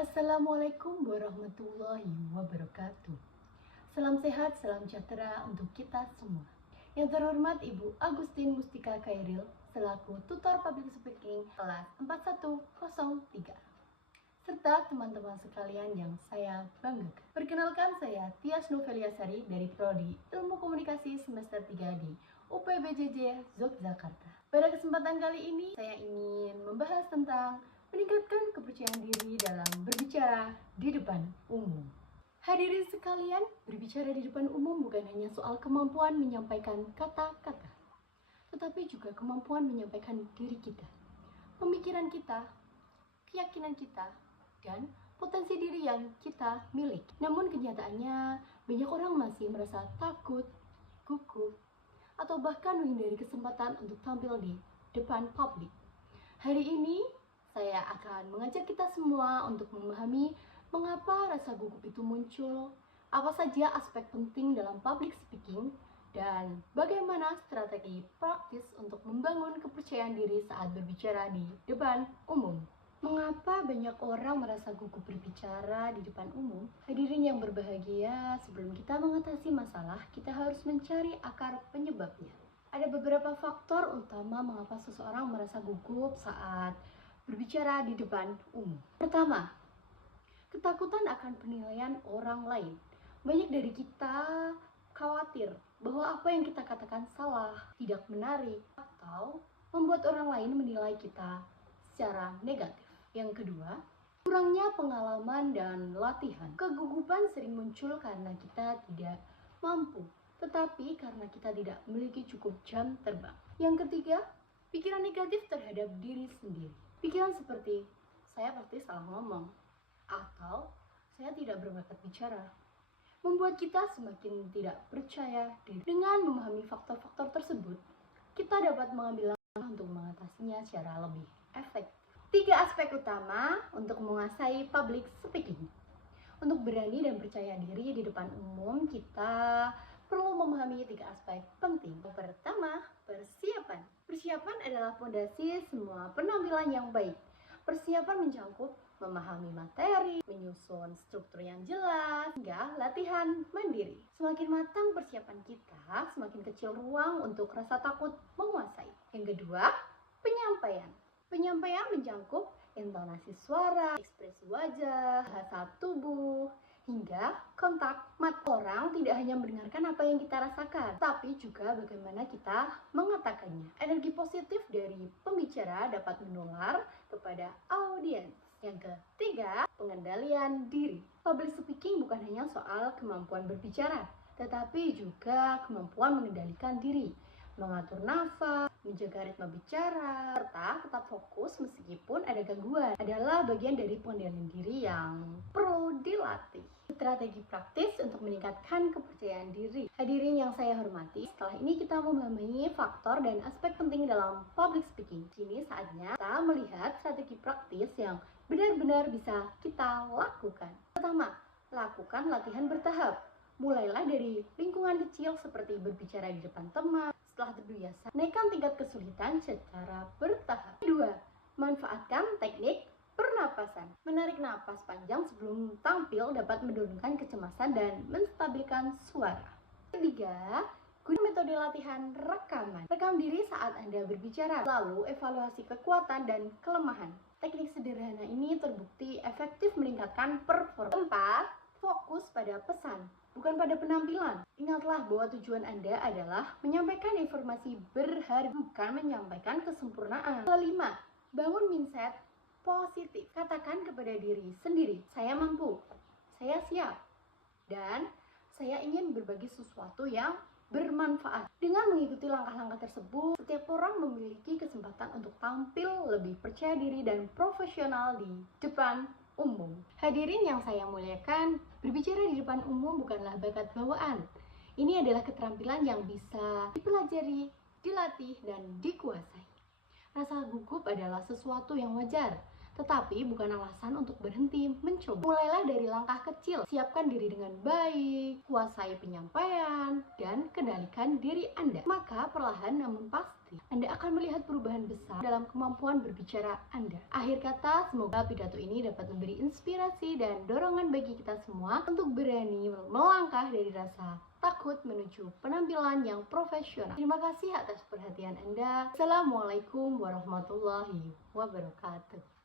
Assalamualaikum warahmatullahi wabarakatuh. Salam sehat, salam sejahtera untuk kita semua. Yang terhormat Ibu Agustin Mustika Khairil selaku tutor public speaking kelas 4103. Serta teman-teman sekalian yang saya banggakan. Perkenalkan, saya Tias Novelia Sari dari Prodi Ilmu Komunikasi semester 3 di UPBJJ Yogyakarta. Pada kesempatan kali ini saya ingin membahas tentang meningkatkan kepercayaan diri dalam berbicara di depan umum. Hadirin sekalian, berbicara di depan umum bukan hanya soal kemampuan menyampaikan kata-kata, tetapi juga kemampuan menyampaikan diri kita, pemikiran kita, keyakinan kita, dan potensi diri yang kita miliki. Namun kenyataannya, banyak orang masih merasa takut, gugup, atau bahkan menghindari kesempatan untuk tampil di depan publik. Hari ini, saya akan mengajak kita semua untuk memahami mengapa rasa gugup itu muncul, apa saja aspek penting dalam public speaking, dan bagaimana strategi praktis untuk membangun kepercayaan diri saat berbicara di depan umum. Mengapa banyak orang merasa gugup berbicara di depan umum? Hadirin yang berbahagia, sebelum kita mengatasi masalah, kita harus mencari akar penyebabnya. Ada beberapa faktor utama mengapa seseorang merasa gugup saat berbicara di depan umum. Pertama, ketakutan akan penilaian orang lain. Banyak dari kita khawatir bahwa apa yang kita katakan salah, tidak menarik, atau membuat orang lain menilai kita secara negatif. Yang kedua, kurangnya pengalaman dan latihan. Kegugupan sering muncul karena kita tidak mampu, tetapi karena kita tidak memiliki cukup jam terbang. Yang ketiga, pikiran negatif terhadap diri sendiri. Pikiran seperti, saya pasti salah ngomong, atau saya tidak berbakat bicara, membuat kita semakin tidak percaya diri. Dengan memahami faktor-faktor tersebut, kita dapat mengambil langkah untuk mengatasinya secara lebih efektif. 3 aspek utama untuk menguasai public speaking. Untuk berani dan percaya diri di depan umum, kita perlu memahami 3 aspek penting. Yang pertama, persiapan. Persiapan adalah fondasi semua penampilan yang baik. Persiapan mencakup memahami materi, menyusun struktur yang jelas, hingga latihan mandiri. Semakin matang persiapan kita, semakin kecil ruang untuk rasa takut menguasai. Yang kedua, penyampaian. Penyampaian mencakup intonasi suara, ekspresi wajah, bahasa tubuh, hingga kontak mata. Orang tidak hanya mendengarkan apa yang kita rasakan, tapi juga bagaimana kita mengatakannya. Energi positif dari pembicara dapat menular kepada audiens. Yang ketiga, pengendalian diri. Public speaking bukan hanya soal kemampuan berbicara, tetapi juga kemampuan mengendalikan diri, mengatur nafas, menjaga ritme bicara, serta tetap fokus meskipun ada gangguan adalah bagian dari pengendalian diri yang perlu dilatih. Strategi praktis untuk meningkatkan kepercayaan diri. Hadirin yang saya hormati, setelah ini kita memahami faktor dan aspek penting dalam public speaking. Kini saatnya kita melihat strategi praktis yang benar-benar bisa kita lakukan. Pertama, lakukan latihan bertahap. Mulailah dari lingkungan kecil seperti berbicara di depan teman. Setelah terbiasa, naikkan tingkat kesulitan secara bertahap. Kedua, manfaatkan teknik pernapasan. Menarik napas panjang sebelum tampil dapat menurunkan kecemasan dan menstabilkan suara. Ketiga, guna metode latihan rekaman. Rekam diri saat Anda berbicara, lalu evaluasi kekuatan dan kelemahan. Teknik sederhana ini terbukti efektif meningkatkan performa. Keempat, fokus pada pesan, bukan pada penampilan. Ingatlah bahwa tujuan Anda adalah menyampaikan informasi berharga, bukan menyampaikan kesempurnaan. Kelima, bangun mindset positif. Katakan kepada diri sendiri, saya mampu, saya siap, dan saya ingin berbagi sesuatu yang bermanfaat. Dengan mengikuti langkah-langkah tersebut, setiap orang memiliki kesempatan untuk tampil lebih percaya diri dan profesional di depan umum. Hadirin yang saya muliakan, berbicara di depan umum bukanlah bakat bawaan. Ini adalah keterampilan yang bisa dipelajari, dilatih, dan dikuasai. Rasa gugup adalah sesuatu yang wajar, tetapi bukan alasan untuk berhenti mencoba. Mulailah dari langkah kecil, siapkan diri dengan baik, kuasai penyampaian, dan kendalikan diri Anda. Maka perlahan namun pasti nanti. Anda akan melihat perubahan besar dalam kemampuan berbicara Anda. Akhir kata, semoga pidato ini dapat memberi inspirasi dan dorongan bagi kita semua untuk berani melangkah dari rasa takut menuju penampilan yang profesional. Terima kasih atas perhatian Anda. Assalamualaikum warahmatullahi wabarakatuh.